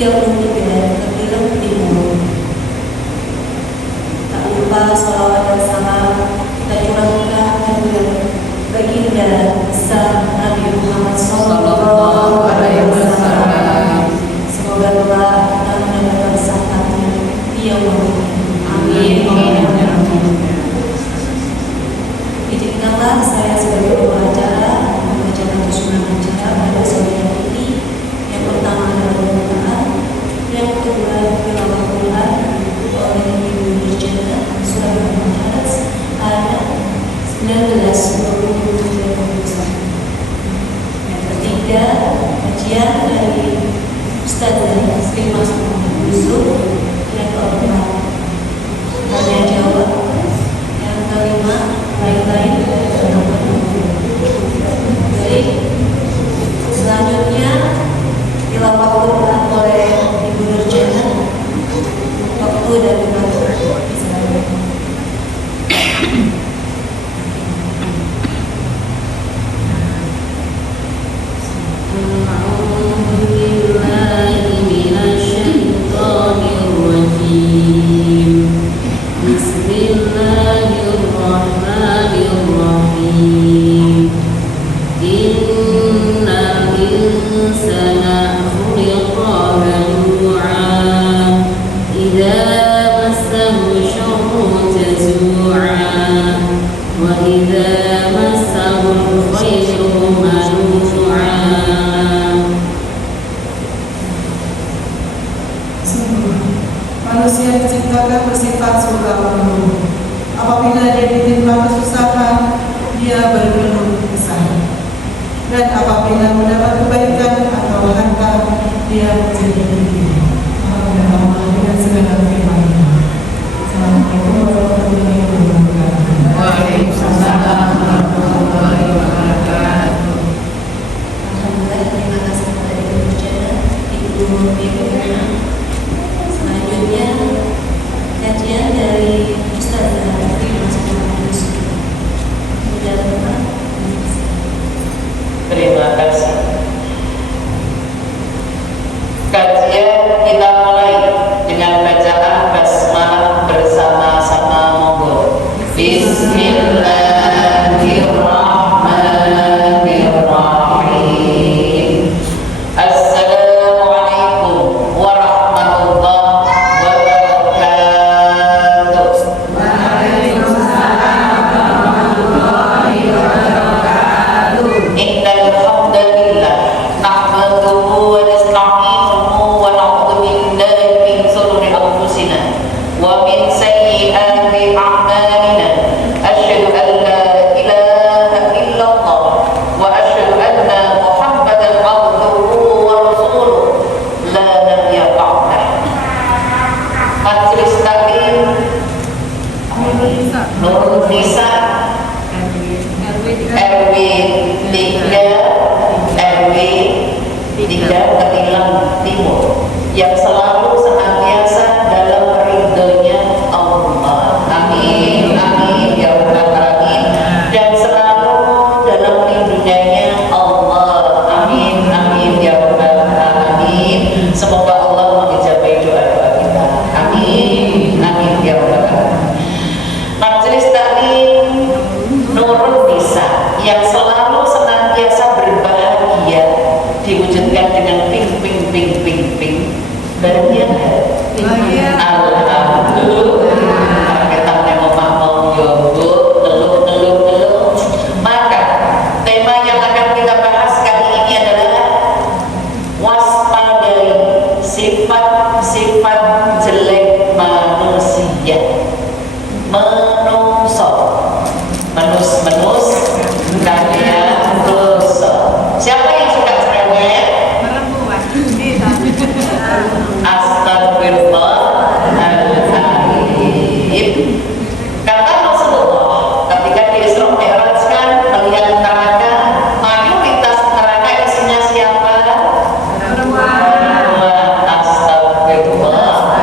33 Ketilem Timur. Tak lupa salawat dan salam kita curahkan kepada baginda besar Nabi Muhammad Sallallahu Alaihi Wasallam. Semoga Allah kita mendapatkan syafaatnya di yaumul qiyamah. Amin. Izinkanlah saya sebagai pengacara membacakan susunan acara pada sore ini. Yang pertama adalah pembukaan, yang kedua tilawah Quran oleh Ibu Nurjana Surah Al-Baqarah ayat 19-21. Yang ketiga kajian dari Ustazah Sri Mas Muhammad Yusuf. Yang keempat tanya jawab. Yang kelima lain-lain. Baik, selanjutnya tilawah Quran oleh Ibu Nurjana. Waktu dan Bismillahirrahmanirrahim. Innal insana khuliqa halu'a idza massahu syarru jazua wa idza massahu khairu manu'a. Manusia diciptakan bersifat suka mengeluh. Apabila dia ditimpa kesusahan, dia berkeluh kesah. Dan apabila mendapat kebaikan atau harta, dia menjadi gembira. Alhamdulillah dengan segala firman-Nya. Assalamualaikum warahmatullahi wabarakatuh. Waalaikumsalam warahmatullahi wabarakatuh. Alhamdulillah, terima kasih kepada Ibu Nurjana, Ibu Nurjana. Selanjutnya kajian dari Ustazah Sri Mas Muhammad Yusuf. Terima kasih. Kajian kita mulai dengan bacaan basmalah bersama-sama, monggo. Bismillahirrahmanirrahim. Assalamualaikum warahmatullahi wabarakatuh. Innal hamdalillah nahmaduhu wa nasta'inuhu wa na'udzu billahi min shururi anfusina wa min sayyiati a'malina. Asyhadu an la ilaha illallah wa asyhadu anna Muhammadan abduhu wa rasuluh la nabiyya ba'dah. Majelis taklim Nurul Nisa RW 3 Ketilang Timur yang selalu senantiasa dalam ridhonya Allah. Amin, amin ya rabbal alamin. Dan selalu dalam lindungannya Allah. Amin, amin ya rabbal alamin. Semoga Allah mengijabahi doa-doa kita. Amin, amin ya rabbal alamin. Majelis taklim Nurul Nisa yang selalu senantiasa berbahagia diwujudkan dengan ping. Bahagia nggak? Alhamdulillah. Kita ngomong mau yogut, ngeluh. Maka tema yang akan kita bahas kali ini adalah waspadai sifat-sifat jelek manusia. Menus kalian dosa. Siapa yang suka cerewet? Astagfirullahaladzim. Kata Rasulullah ketika di Isra Mi'rajkan melihat neraka, mayoritas neraka isinya siapa? Astagfirullah.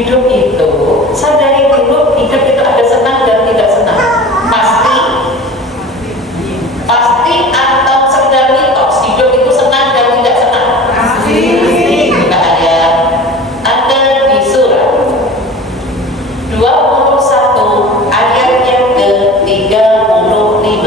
hidup itu, sadari dulu hidup itu ada senang dan tidak senang. Pasti atau sekedar mitos hidup itu senang dan tidak senang? Kita ada di surat 21 ayat yang ke-35.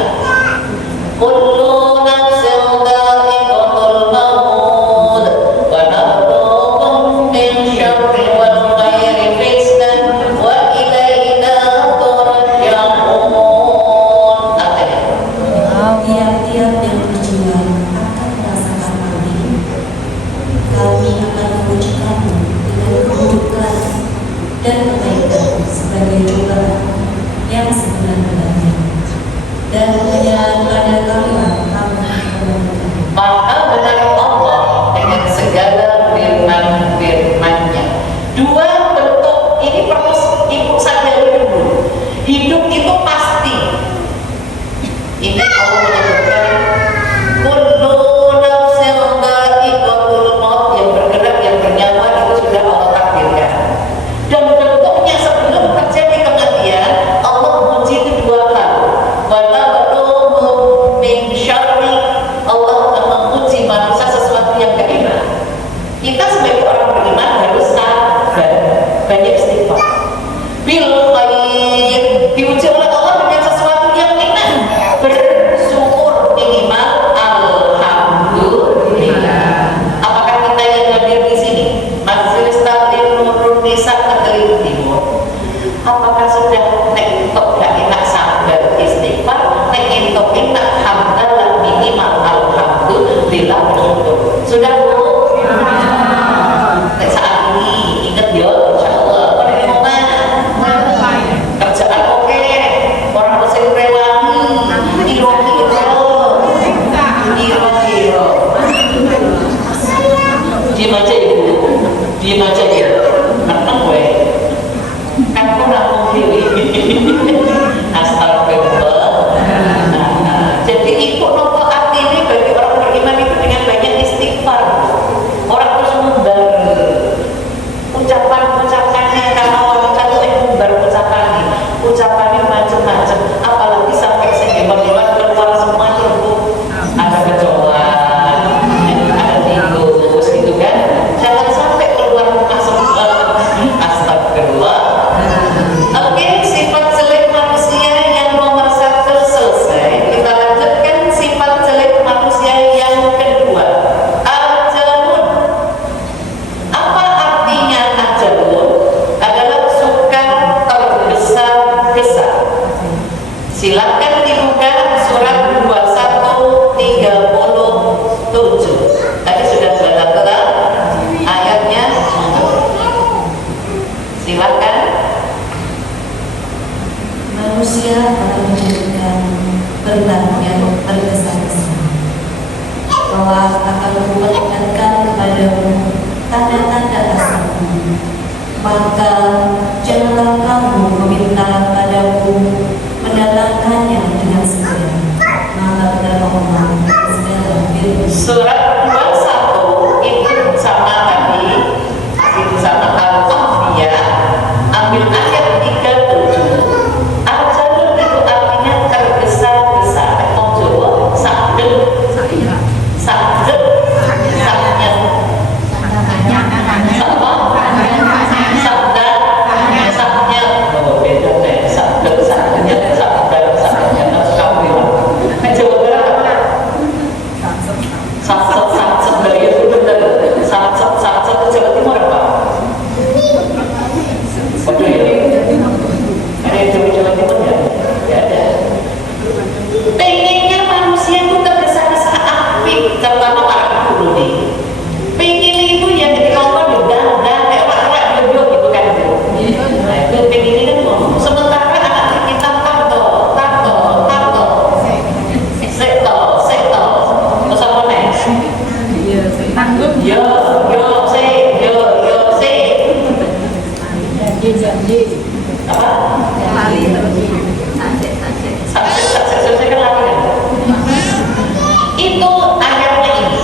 Kullu nafsin dha'iqatul maut wa nabluukum min syarri wal khairi fitnah wa ilaina turja'un. Tiap-tiap yang berjiwa akan merasakan mati. Kami akan menguji kamu dengan keburukan dan kebaikan sebagai cobaan yang sebenar-benarnya. Dan hanya pada kami kamu kembalikan. Maka benar Allah dengan segala firman-firman-Nya. Dua bentuk ini perlu ibu sadari dulu. Hidup itu pasti. Ini Allah menyebutkan kullu nafsin dha'iqatul maut, yang bergerak, yang bernyawa itu sudah Allah takdirkan. Dan bentuknya sebelum terjadi kematian, Allah uji itu dua hal. Wa nabluukum min syarri, Allah akan menguji manusia sesuatu yang beriman. Kita sebagai orang beriman harus sabar, banyak istighfar. Bil khair, diuji oleh Allah dengan sesuatu yang enak, bersyukur minimal alhamdulillah. Apakah kita yang hadir di sini Majelis Taklim Nurun Nisa Negeri Timur, apakah sudah nek entok gak enak sabar istighfar, nek entok enak hamdalah minimal alhamdulillah bersyukur? Sudah Bu? Nek saat ini ingat ya, insyaallah pada di rumah kerjaan oke, orang mesin rewangi, kiro-kiro, diem aja ibu, diem aja ya, menang gue, kan kurang mengkiri. Astagfirullah. Jadi ikut nopo arti ini bagi orang beriman itu dengan banyak istighfar. Orang terus mumbar ucapan-ucapannya, karena orang itu mumbar ucapannya macam-macam, apalagi sampai sehebat-hebat keluar semua itu ada kecoa, ada tikus gitu kan. Jangan sampai keluar rumah semua. Astagfirullah. Oke, sifat jelek manusia yang nomor 1 selesai. Kita lanjutkan sifat jelek manusia yang kedua, ajalun. Apa artinya ajalun? Adalah suka tergesa-gesa. Silakan dibuka surat 21:37. Tadi sudah terang ayatnya. Silakan. Manusia akan menjadikan berat yang tergesa-gesa. Allah akan memperingatkan kepadamu tanda-tanda asapku. Maka janganlah kamu meminta padaku mendatangkannya dengan segera. Maka benar Allah segala firman. Surat 21 itu sama tadi, itu sama Al-Anbiya. Ambil ayat 37. Ajalun itu artinya tergesa-gesa. Om Jawa, sakdek, saknya, saknya, sama, sabda, saknya. Oh beda deh, sakdek, saknya, sabda, saknya. Kamu bilang, Jawa Barat. Sat dari itu benar. Sat Jawa Timur apa? Waduh ya. Ada yang Jawa Timur ya? Ya ada. Pengennya manusia itu tergesa-gesa aktif, terutama para guru nih. Pengen itu yang dikongkon udah kayak orang gitu kan. Nah itu pengen ini kan ngomong. Sementara anak kita tato. Sekto. Terus apa nih? Tanggup. Yo, Janji. apa? Lali. Saya kan lagi kan? Itu ayatnya ini.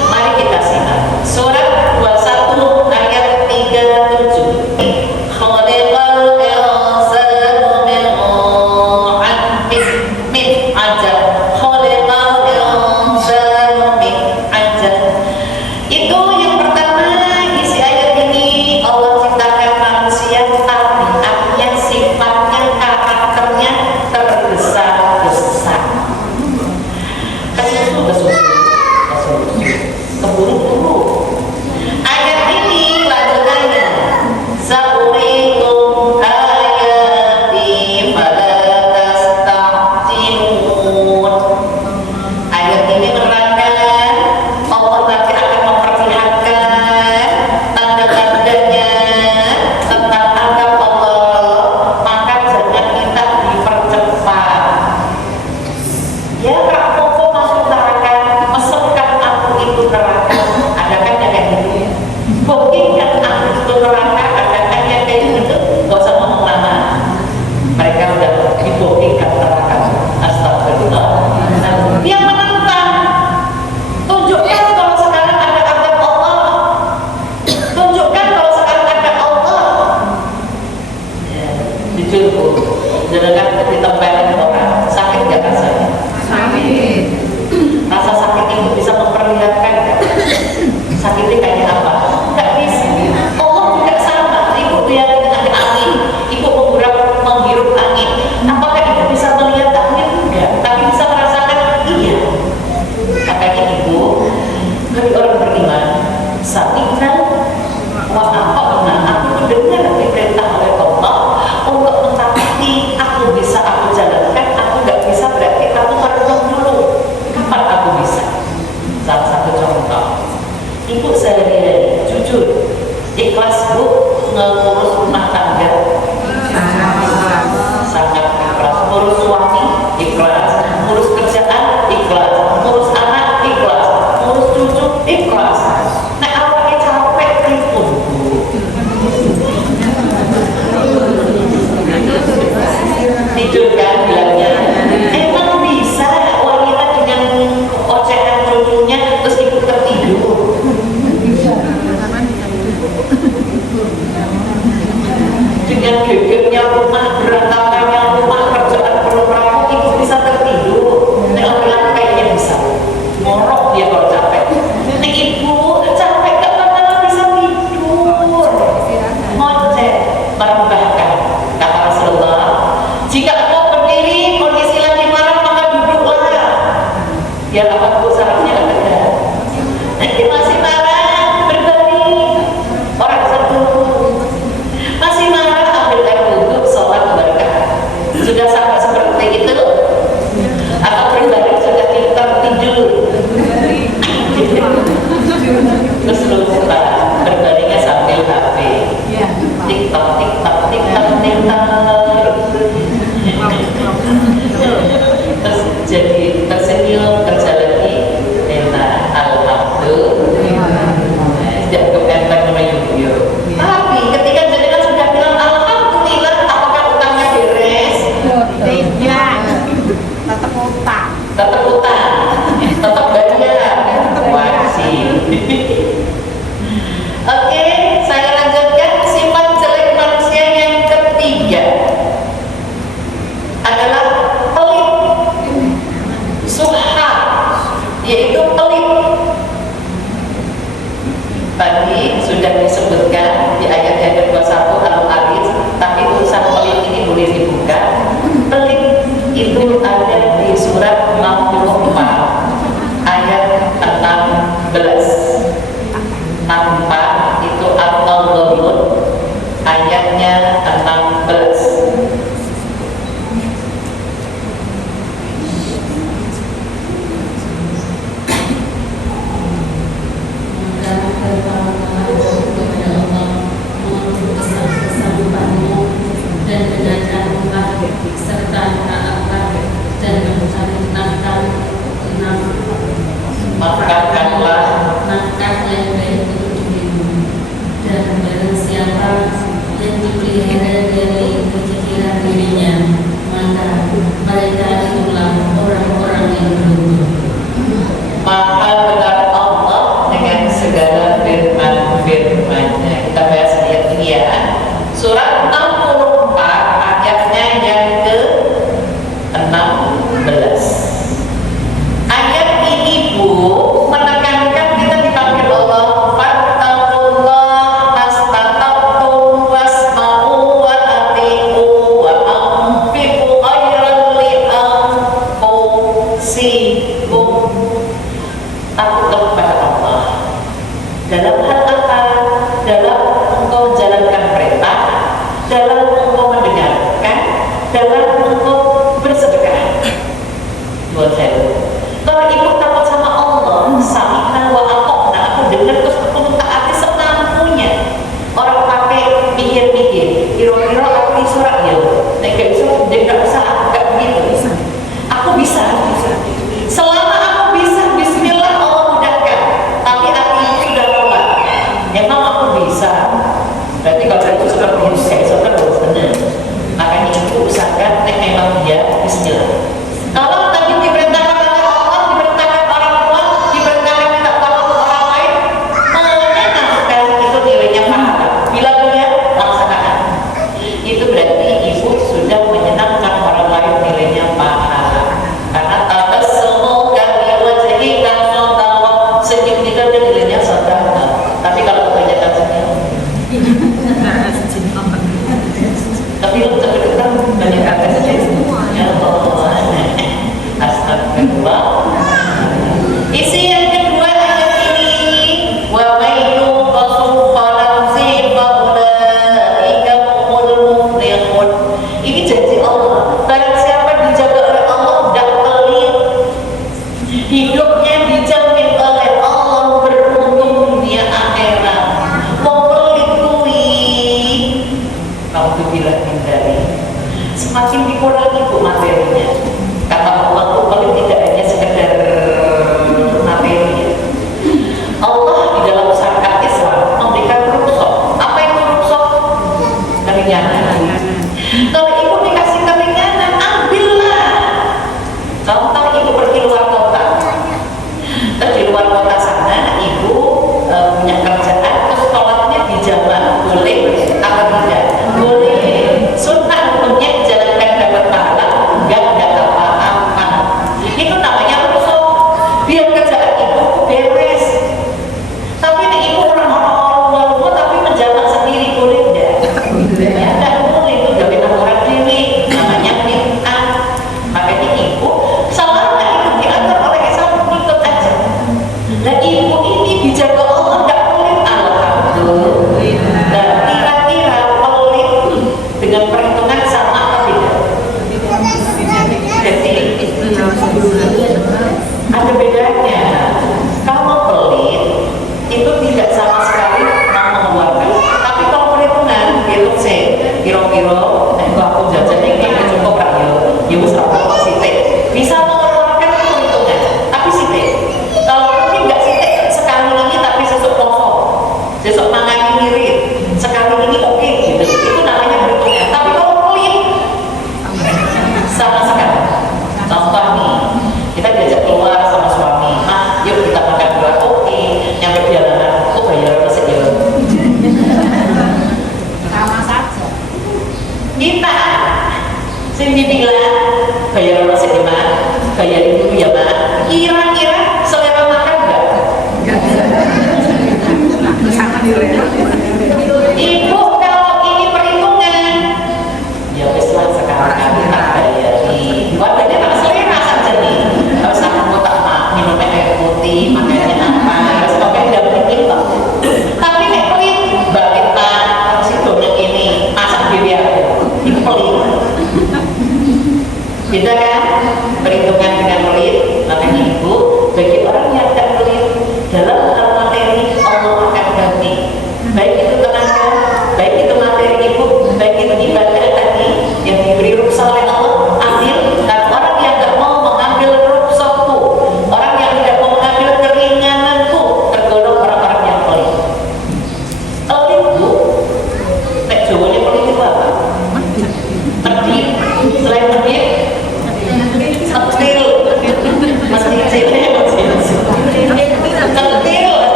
Ibu sehari-hari jujur ikhlas Bu ngurus rumah tangga? Sangat ikhlas. Ngurus suami ikhlas, ngurus kerjaan ikhlas, ngurus anak ikhlas, ngurus cucu ikhlas. Nek awake capek pripun Bu? Tidur kan bilangnya. Emang bisa wanita dengan ocehan cucunya terus ibu tertidur? Dengan gegernya rumah, berantakannya rumah, kerjaan belum rampung, ibu bisa tertidur. Nek laki-laki kayaknya bisa. Morok dia kalau capek. Nek ibu capek gak bakalan bisa tidur. Ngoceh, merembahkan. Kata Rasulullah, jika engkau berdiri kondisi lagi marah maka duduklah. Biar apa Bu sarafnya ada. Nanti masih marah berbaring. Orang satu masih marah ambil air wudhu, sholat 2 rakaat. Sudah sampai seperti itu atau berbaring sudah tertidur? Terus lupa berbaringnya sambil HP. TikTok, TikTok, TikTok, TikTok. Terus jadi tersenyum, kerja lagi, enak, alhamdulillah. Tidak kepepet sama yuk. Tapi ketika jenengan sudah bilang alhamdulillah, apakah utangnya beres? Tidak. Tetap utang. Tetap utang, tetap bayar, wajib. Oke, saya lanjutkan. Sifat jelek manusia yang ketiga adalah pelit, suha, yaitu pelit. Tadi sudah disebutkan di ayat 21 Al-Aris, tapi urusan pelit ini boleh dibuka. Pelit itu ada di surat 64 ayat 16. 64 itu At-Tawbah ayatnya 16. dan dengan serta taat dan mencari Makankanlah nafkah yang baik untuk dirimu, dan barang siapa yang dipelihara dari kejijiran dirinya, maka mereka itulah orang-orang yang beruntung. Maha benar Allah dengan segala firman-firman-Nya. Kita bahas ayat ini ya. Surat 64 ayatnya yang ke-16. Ayat ini Bu menekankan kita dipanggil Allah fattaqullah mastata'tum wasma'u wa ati'u wa anfiqu khairan li anfusikum. Takutlah kepada Allah. Dalam hal apa? Dalam engkau jalankan perintah, dalam engkau mendengarkan, dalam engkau bersedekah. Buat saya, kalau ibu takut sama Allah, sami'na wa ata'na, aku dengar terus aku mentaati semampunya. Orang pakai mikir-mikir, kira-kira aku disurat ya, nek gak bisa, dia gak usah, gak begitu. Aku bisa. Selama aku bisa, bismillah Allah mudahkan. Tapi hati sudah nolak.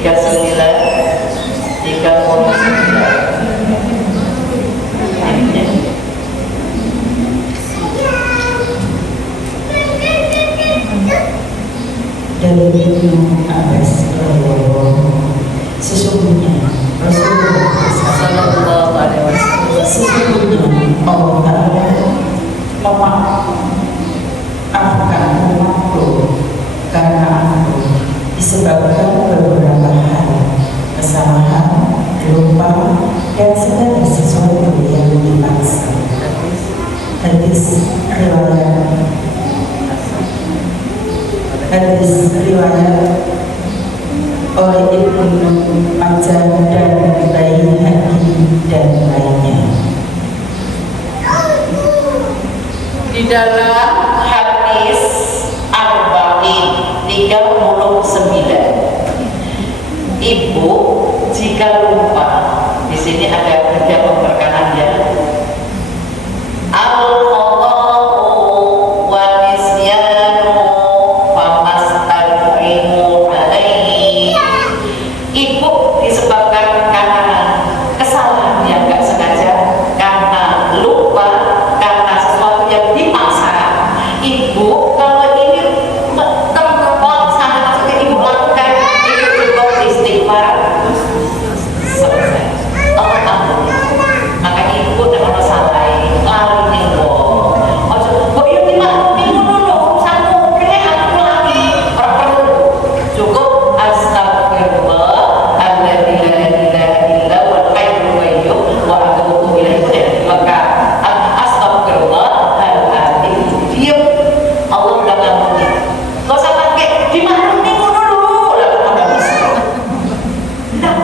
Dari Ibnu Abbas sesungguhnya Rasulullah Sallallahu alaihi wasallam sesungguhnya Allah Ta'ala memaafkan umatku karena aku disebabkan beberapa hal kesalahan, lupa, dan segala sesuatu yang dipaksa. Hadis riwayat oleh Ibnu Majah dan Baihaqi dan lainnya. di dalam hadis Arba'in 39, ibu jika lupa, di sini ada 3 pemberkanannya, al-khata'u wa nisyanu famastagrimu alaihi. Ibu disebabkan karena kesalahan yang gak sengaja, karena lupa, karena sesuatu yang dipaksa. Ibu kalau ini terkepot sama maksudnya ibu lakukan, ibu cukup istighfar, selesai. Allah ampuni. Maka ibu tidak masalah lari nih loh. Kok yuk minggu dulu satu kene aku lagi orang perlu cukup astagfirullah alladzi la ilaha illa huwal hayyul qayyum wa atubu ilaihi. Maka astagfirullahaladzim, diam, Allah udah ngampuni. Gak usah pakai minggu dulu lah, nggak bisa. Tidak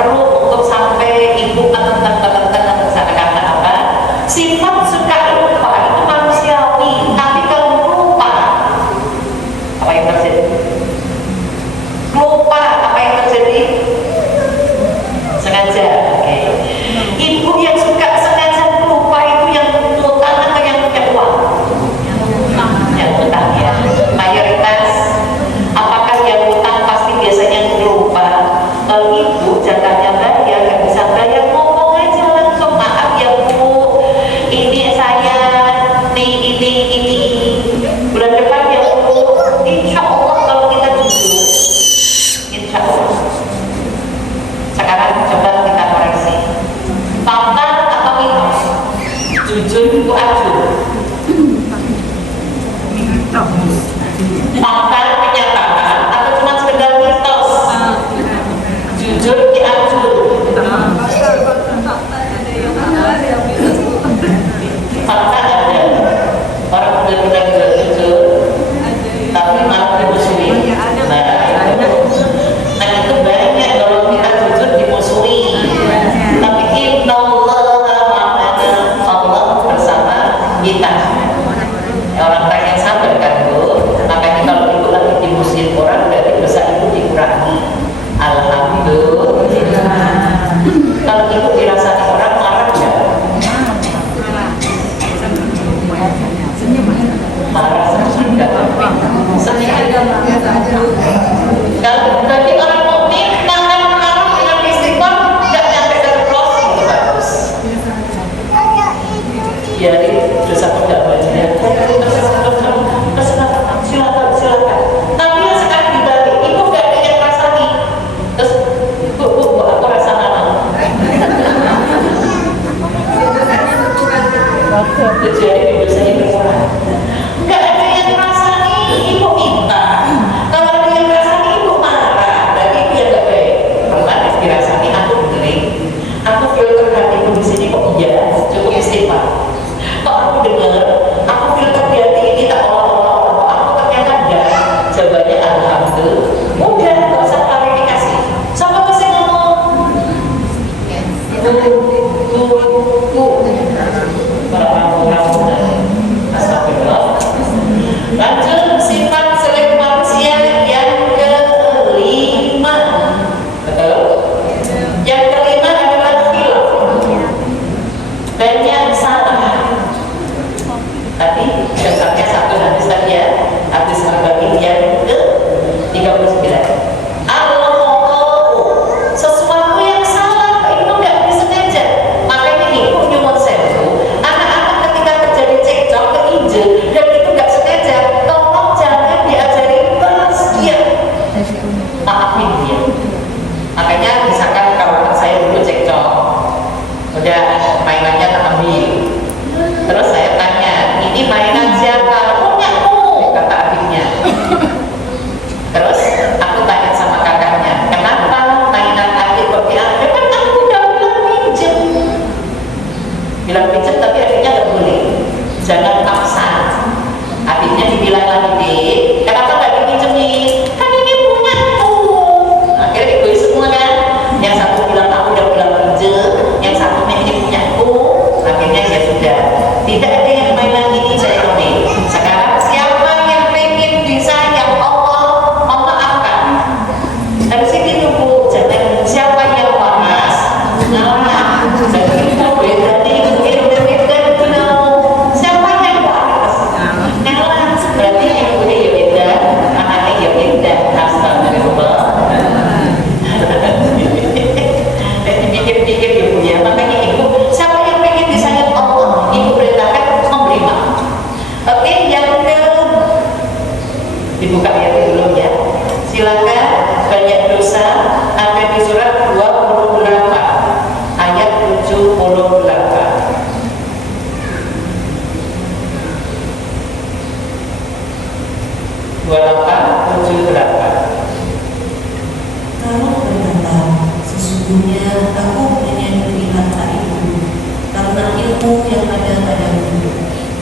perlu untuk sampai ibu karena apa? Sifat suka lupa itu manusiawi, tapi kalau lupa apa yang terjadi? Lupa apa yang terjadi? Sengaja. Oke. Ibu yang suka sengaja lupa itu yang utang atau yang uang? Yang utang ya. Mayoritas. Apakah yang utang pasti biasanya lupa? Kalau ibu jatahnya bayar, nggak bisa bayar, ngomong aja langsung, maaf ya bu, ini saya, ini bulan depan ya bu. Insya Allah kalau kita jujur, insya Allah. Sekarang coba kita koreksi, fakta atau mitos? Jujur itu ajur. Fakta kenyataan atau cuma sekedar mitos? Jujur diajur. Fakta ada. Orang benar-benar jujur, tapi malah dimusuhi. Nah itu banyak kalau kita jujur dimusuhi. Tapi Allah bersama kita. Orang yang sabar kan bu. Makanya kalau itu lagi dimusuhin orang, berarti dosa itu dikurangi. Alhamdulillah. Kalau itu dirasani orang, marah nggak? Marah enggak? Kalau bagi orang mukmin, tangan marah dengan istighfar nggak nyampe ke terus, itu bagus. Jadi dosa tidak banyak. Silakan. Tapi yang sekarang dibalik, ibu nggak ada yang rasani. Terus, bu, aku rasa mana? Jadi dosanya berkurang. Nggak ada yang rasani, ibu minta. Kalau ada yang rasani, ibu marah. Berarti ibu yang nggak baik. Pernah dirasani, aku dengerin. Aku filter hatiku di sini kok iya, cukup istighfar. Kok aku dengar, aku filter di hati ini tak olah-olah, aku ternyata enggak. Jawabannya alhamdulillah. Udah, nggak usah klarifikasi. Sama masih ngomong. Astagfirullah. Lanjut, sifat selain manusia yang kelima. Betul? Yang kelima adalah khilaf. Banyak salah. Tadi dasarnya satu hadis tadi ya, hadis Arba'in yang ke-39. Dibuka ayatnya dulu ya. Silakan, banyak dosa ada di surat 28 ayat 78. 28, 78. Kamu berkata, sesungguhnya aku menyadari harta itu karena ilmu yang ada padamu.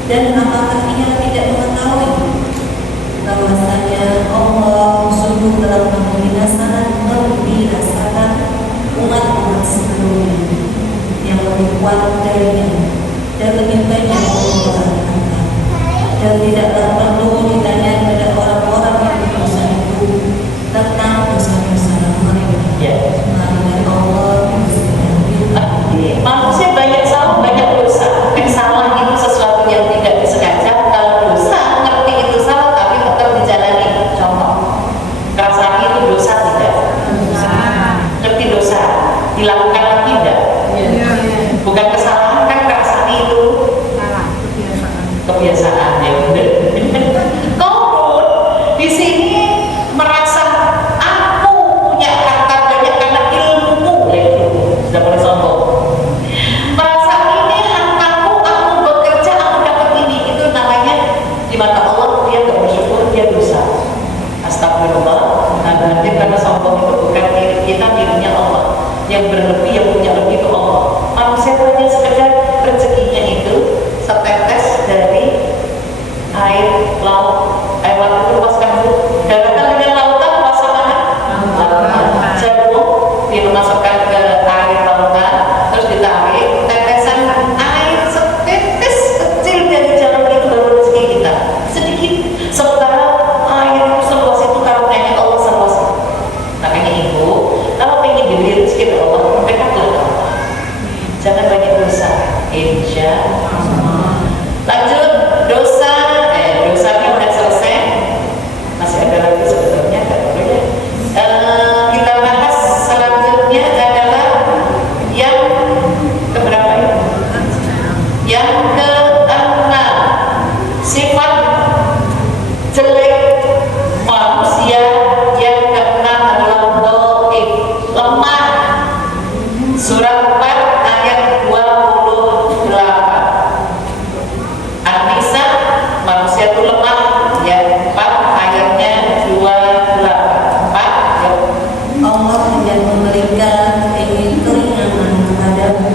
Dan apakah ia tidak mengetahui bahwasanya Allah sungguh telah membinasakan umat-umat sebelumnya yang lebih kuat darinya dan lebih banyak mengorbankan, dan tidaklah perlu ditanya kepada orang-orang yang berdosa itu tentang dosa-dosa mereka. Melainkan Allah Manusia banyak salah, banyak dosa. Salah itu sesuatu yang tidak disengaja. Kalau dosa, ngerti itu salah tapi tetap dijalani. Contoh, kerasani itu dosa tidak? Ngerti dosa, dilakukan lagi tidak? Bukan kesalahan kan, kerasani itu kebiasaan ya benar. Kau pun di sini merasa aku punya harta banyak karena ilmuku, itu sudah boleh sombong. Merasa ini hartaku, aku bekerja, aku dapat ini, itu namanya di mata Allah dia nggak bersyukur, dia dosa. Astagfirullah. Nah, berarti karena sombong itu bukan milik kita, miliknya Allah. Yang berlebih, yang punya lebih itu Allah. Manusia hanya sekedar rezekinya itu setetes dari air laut. Air laut itu luas kan bu? Daratan dengan lautan luas mana? Lautan. Jarum dimasukkan ke air lautan, terus ditarik, tetesan air setetes kecil dari jarum itu baru rezeki kita. Sedikit. Sementara air seluas itu karunia Allah seluas itu. Makanya ibu, kalau pengen diberi rezeki dari Allah, mereka keluar. Jangan banyak dosa. Insya Allah. Lanjut, dosanya udah selesai. Masih ada lagi sebetulnya, nggak boleh ya. Kita bahas selanjutnya adalah yang keberapa ya? Yang keenam, sifat jelek manusia yang keenam adalah dhaif, lemah. Surat 4 ayat 28. An-Nisa, manusia itu lemah ya, 4 ayatnya 28. 4 ya. Allah tidak memberikan keringanan kepadamu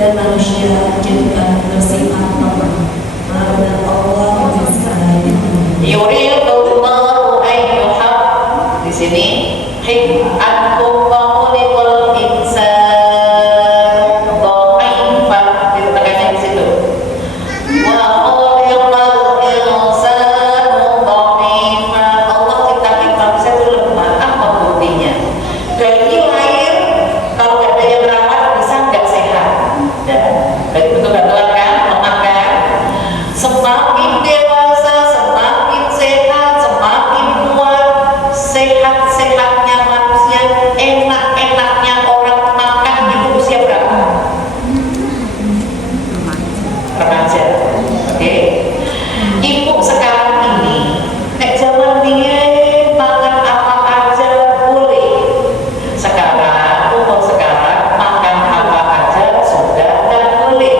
dan manusia jadikan bersifat lemah. Melainkan Allah yang segalanya. Yuridullahu an yuhab, di sini hikmatku khuliqal insan dhaifan, di tengahnya di situ. Wa khuliqal insanu dhaifan. Allah ciptakan manusia itu lemah. Apa buktinya? Dari lahir kalau nggak ada yang merawat bisa nggak sehat. Berarti betul-betul kan, lemah kan? Semakin dewasa, semakin sehat, semakin kuat. Sehat-sehatnya manusia, enak-enaknya orang makan itu usia berapa? Remaja. Oke. Ibu sekarang ini, nek zaman dingin makan apa aja boleh. Sekarang, umur sekarang makan apa aja sudah tidak boleh.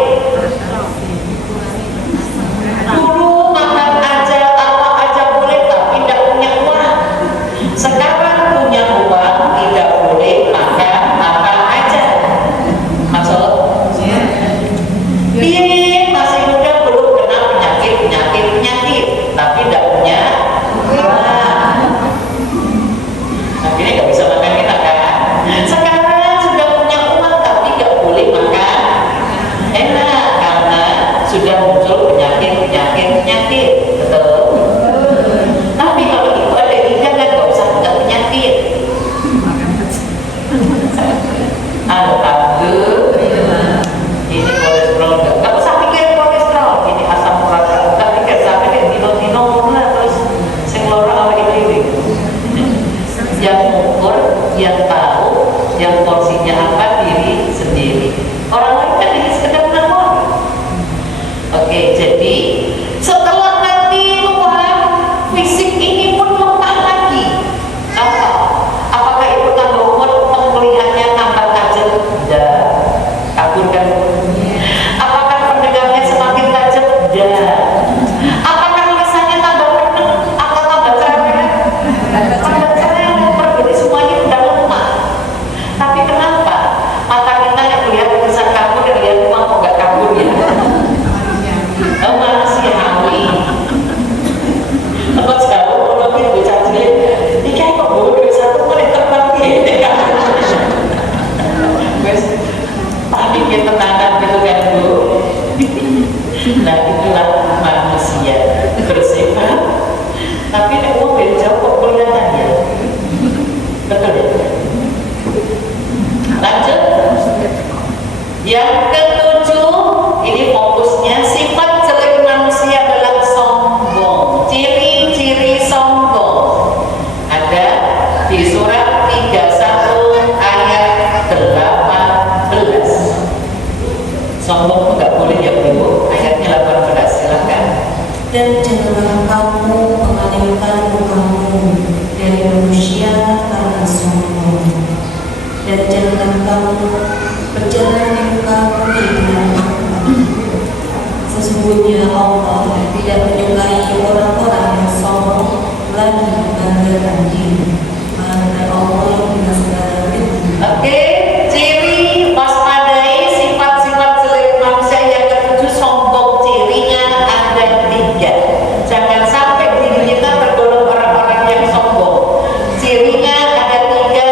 Dulu makan aja apa aja boleh tapi tidak punya uang. Sekarang punya uang tidak boleh makan apa aja. Maksud? Dia masih muda belum kena penyakit tapi tidak punya uang. Akhirnya nggak bisa makan enak kan? Sekarang sudah punya uang tapi nggak boleh makan enak karena sudah muncul penyakit. Betul? Tapi kalau ibu ada hidangan nggak usah nggak penyakit. Alhamdulillah. Ini kolesterol nggak usah pikir kolesterol. Ini asam urat nggak pikir sampai kayak dino lah terus sing loro awake dhewe. Yang ukur, yang tahu, yang porsinya apa diri sendiri. Orang lain kan ini sekedar menawar. Oke, jadi setelah nanti Tuhan fisik ini pun Dan janganlah kamu mengalihkan mukamu dari manusia karena sombong. Dan janganlah kamu berjalan di muka bumi dengan angkuh. Sesungguhnya Allah tidak menyukai orang-orang yang sombong lagi membanggakan diri. Maha Allah yang punya segala ilmu. Oke, ciri waspadai sifat-sifat jelek manusia yang ketujuh sombong. Cirinya ada 3. Jangan sampai diri kita tergolong orang-orang yang sombong. Cirinya ada 3.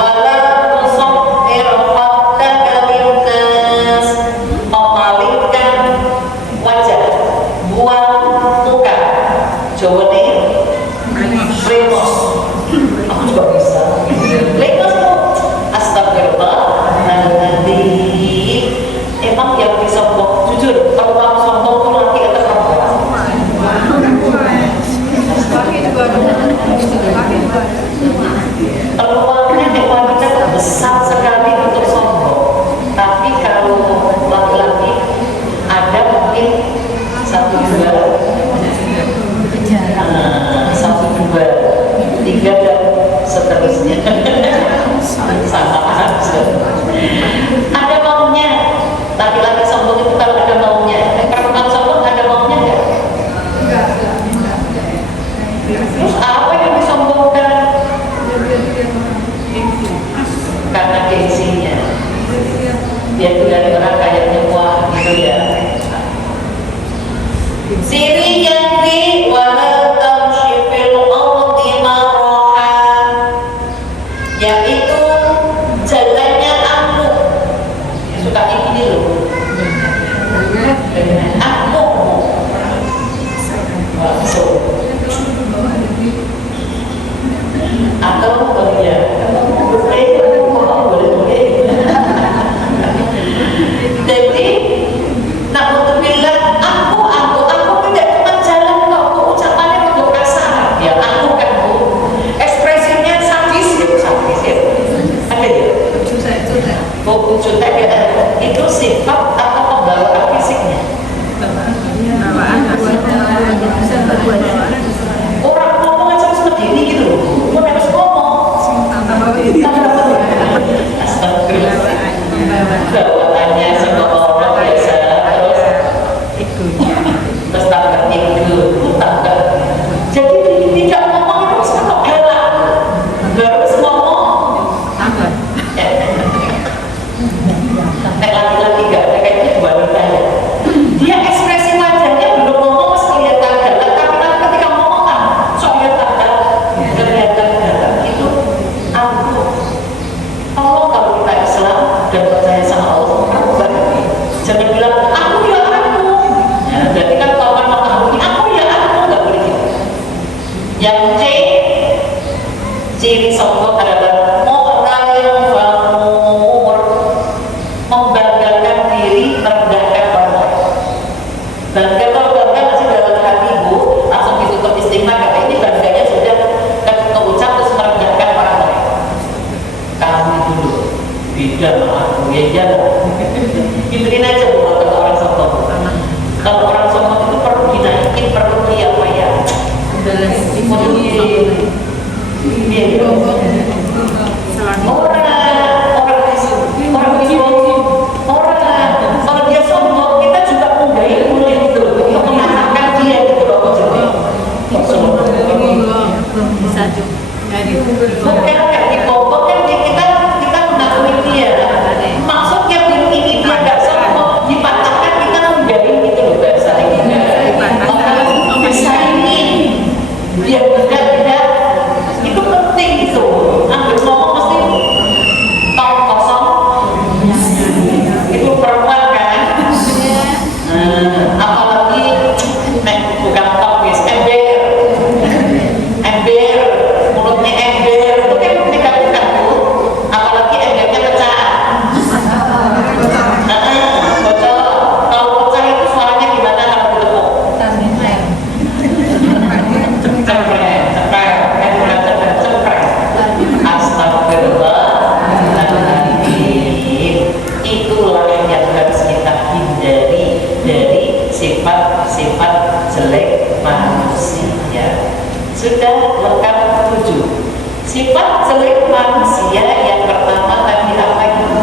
Wala tusokir fatta kalimnas, memalingkan wajah, buang muka. Jawa nih, lemos. Aku juga bisa. Lemos tuh, astagfirullahaladzim. Emang yang bisa sombong, jujur, kalau kamu sombong tuh laki atau perempuan? Peluangnya di wanita itu besar sekali untuk sombong. Tapi kalau laki-laki ada mungkin 1, 2, 3 dan seterusnya. Sama aja. Ada maunya. Laki-laki sombong itu kalau ada maunya. Perempuan sombong ada maunya nggak? Terus apa yang disombongkan? Karena gengsinya. Dia dilihat orang kayaknya wah gitu ya. Siri yang di wala tamshi fil ardi marahan, yaitu jalannya angkuh. Suka ini loh. Angkuh. Masuk. Atau ya, jadi na'udzubillah, aku tidak cuma jalan kok, ucapannya untuk kasar ya, aku kan bu, ekspresinya sadis ya, ada ya, jutek ya, itu sifat atau pembawaan fisiknya. Orang ngomong aja harus berdiri gitu loh, pun harus ngomong. Astagfirullah. Bawaannya sebuah orang biasa, terus tambah itu, tambah. Jadi tidak ngomong harus tetap galak, harus ngomong. Laki-laki gak ada kayak gitu wanita ya. Dia ekspresi wajahnya belum ngomong masih kelihatan galak, tapi ketika ngomong kan kelihatan galak. Itu aku. Allah kalau kita Islam dan percaya sama Allah, jangan bilang aku ya aku. Ya, berarti kan kalau kan mengakui aku ya aku, nggak boleh gitu. Yang C, ciri sombong adalah mu'talil famur, membanggakan diri, merendahkan orang lain. Bangga kalau bangga masih dalam hati bu, langsung ditutup istimewa, karena ini bangganya sudah keucap terus merendahkan orang lain. Kamu dulu beda sama aku ya jalan. Gituin aja bu kalau orang sombong. Kalau orang sombong itu perlu dinaikin, perlu apa ya? Kalau dia sombong kita juga menggairah mulai gitu untuk mengatakan dia gitu loh. Bukan kan dibobok kan kita mengakui dia. Maksudnya begini, dia nggak sombong, dipatahkan kita menggairah gitu loh bahasa ini. Bisa ini dia tidak itu penting gitu. Ambil ngomong mesti tong kosong. Itu perempuan kan. Apalagi bukan tong wis ember, mulutnya ember, itu kan lengkap 7. Sifat jelek manusia yang pertama tadi apa itu?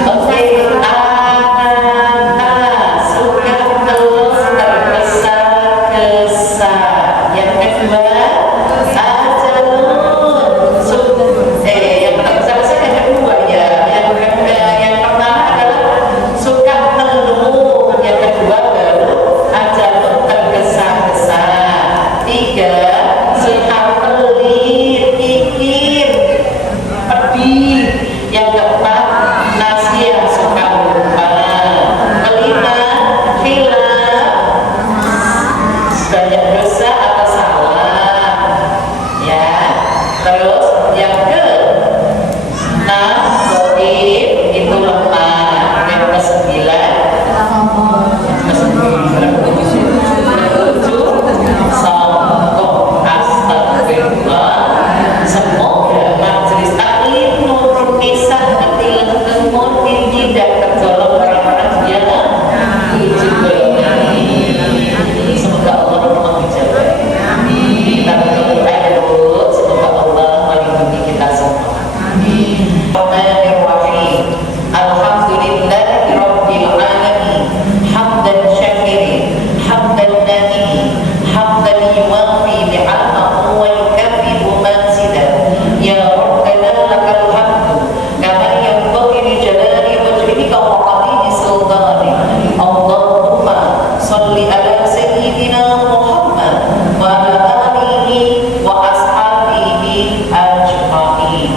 Oke, suka tergesa-gesa. Yang kedua, yang tergesa-gesa yang kedua ya. Yang pertama adalah suka ngeluh. Yang kedua baru ajalun tergesa-gesa. 3, suka pelit, pikir, pedih. Yang keempat, nasi yang suka lupa. 5, khilaf, banyak dosa atau salah. Ya. Terus yang ke-6, goib, itu lemah. Yang ke-9, sombong. Astagfirullah. Semoga majelis taklim Nurun Nisa Ketilang Kemur tidak tergolong orang-orang yang dijabah. Semoga Allah mengijabah. Kita berdoa dulu, semoga Allah melindungi kita semua. Bismillahirrahmanirrahim. Alhamdulillahi rabbil alamin. Hamdan syakirin, hamdan na'imin, hamdan yuwafi ni'amahu wa yukafi'u manzilah. Ya Rabbana lakal hamdu kama yanbaghi li jalali wajhika wa 'azimi sultanik. Allahumma shalli ala sayyidina Muhammad wa ala alihi wa ashabihi ajma'in.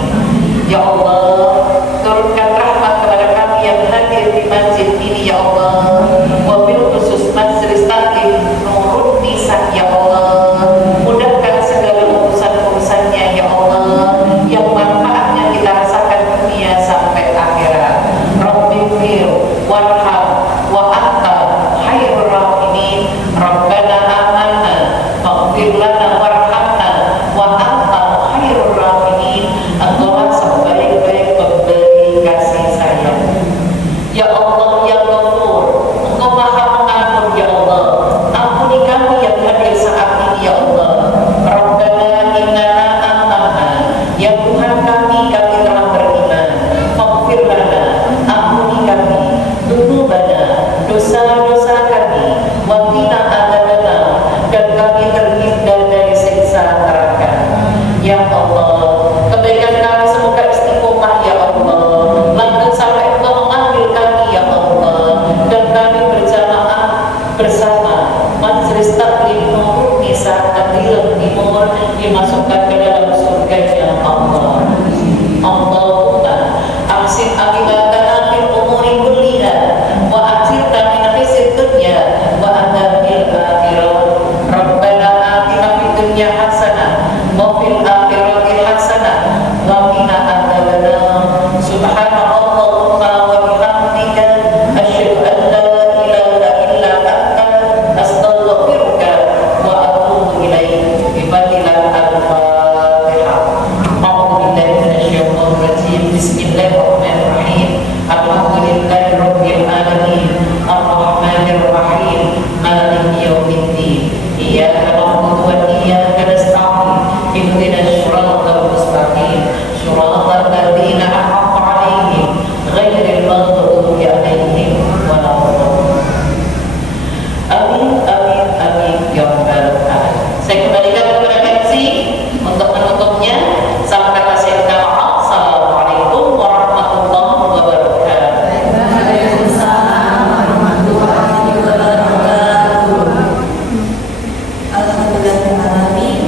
Ya Allah, turunkan rahmat kepada kami yang hadir di masjid ini ya Allah. Wabil khusus majelis taklim Nurun Nisa ya Allah. Mudahkan segala urusan-urusannya ya Allah, yang manfaatnya kita rasakan dunia sampai akhirat. Rabbighfir warham wa anta khairur rahimin. Rabbana amanna faghfir lana warhamna wa anta khairur rahimin. Engkau sebaik-baik pemberi kasih sayang. Ya Allah ya Ghafur, Engkau Maha Pengampun ya Allah. Ampuni kami yang hadir saat ini ya Allah. Rabbana innana amanna, ya Tuhan kami telah beriman. Faghfir lana, ampuni kami dzunubana, dosa-dosa kami. Wa qina adzabana, dan kami terhindar dari siksa neraka. Ya Allah, kebaikan kami semoga istiqomah ya Allah. Langgeng sampai Engkau memanggil kami ya Allah, dan kami berjamaah bersama majelis taklim Nurun Nisa Ketilang Timur dimasukkan ke dalam surganya Allah. Allahumma ahsin akibatana fil umuri kulliha wa ajirna min khizyid dunya wa adzabil akhirah. Rabbana atina fid dunya hasanah wa fil akhirati hasanah wa qina adzabannar. Subhanallahumma wa bihamdika asyhadu an la ilaha illa anta astaghfiruka wa atubu ilaik. Ibadillah al-Fatihah. A'udzu billahi minasyaitonir rajim. Bismillahirrahmanirrahim. Alhamdulillahi rabbil alamin. Arrahmanir rahim. Maliki yaumiddin. Iyyaka na'budu wa iyyaka nasta'in. Ihdinas siratal mustaqim. Siratal ladzina an'amta 'alaihim ghairil maghdubi 'alaihim waladdallin. Amin amin amin ya rabbal alamin. Saya kembalikan kepada MC untuk menutupnya. Salam kata saya minta maaf. Assalamualaikum warahmatullahi wabarakatuh. Waalaikumsalam warahmatullahi wabarakatuh. Alhamdulillahirrahmanirrahim.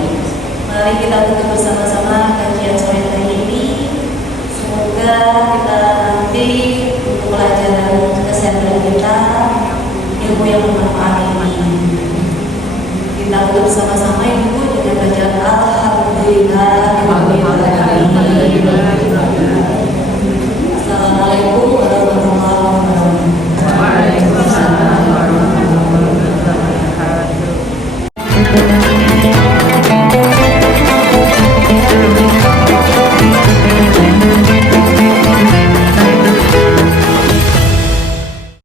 Mari kita tutup bersama-sama kajian sore hari ini. Semoga kita nanti untuk pelajaran kesehatan kita ilmu yang bermanfaat ini. Kita tutup bersama-sama Ibu dengan bacaan Alhamdulillah.